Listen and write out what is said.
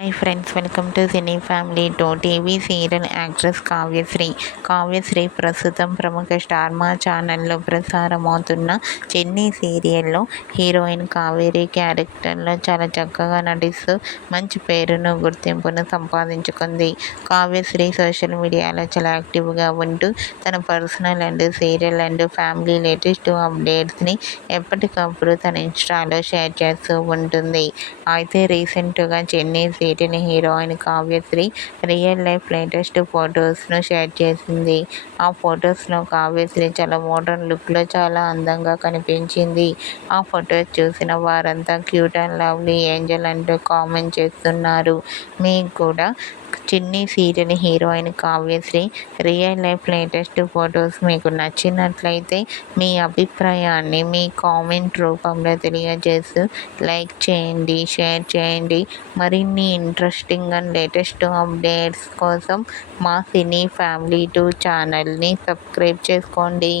Hi friends, welcome to cine family two. TV serial actress Kavyasri ప్రస్తుతం ప్రముఖ star మా ఛానల్లో ప్రసారమవుతున్న చెన్నీ సీరియల్లో హీరోయిన్ కావేరి క్యారెక్టర్లో చాలా చక్కగా నటిస్తూ మంచి పేరును గుర్తింపును సంపాదించుకుంది. కావ్యశ్రీ సోషల్ మీడియాలో చాలా యాక్టివ్గా ఉంటూ తన personal and serial and family latest అప్డేట్స్ని ఎప్పటికప్పుడు తన ఇన్స్టాలో షేర్ చేస్తూ ఉంటుంది. అయితే రీసెంట్గా చెన్నీ serial heroine Kavyasri real life latest ఫొటోస్ను షేర్ చేసింది. ఆ ఫొటోస్లో కావ్యశ్రీ చాలా మోడర్న్ లుక్లో చాలా అందంగా కనిపించింది. ఆ ఫొటోస్ చూసిన వారంతా క్యూట్ అండ్ లవ్లీ ఏంజల్ అంటూ కామెంట్ చేస్తున్నారు. మీకు కూడా చిన్ని serial heroine Kavyasri real life latest photos మీకు నచ్చినట్లయితే మీ అభిప్రాయాన్ని మీ కామెంట్ రూపంలో తెలియజేస్తూ లైక్ చేయండి, షేర్ చేయండి. మరిన్ని ఇంట్రెస్టింగ్ అండ్ లేటెస్ట్ అప్డేట్స్ కోసం మా సినీ ఫ్యామిలీ 2 ఛానల్ని సబ్స్క్రైబ్ చేసుకోండి.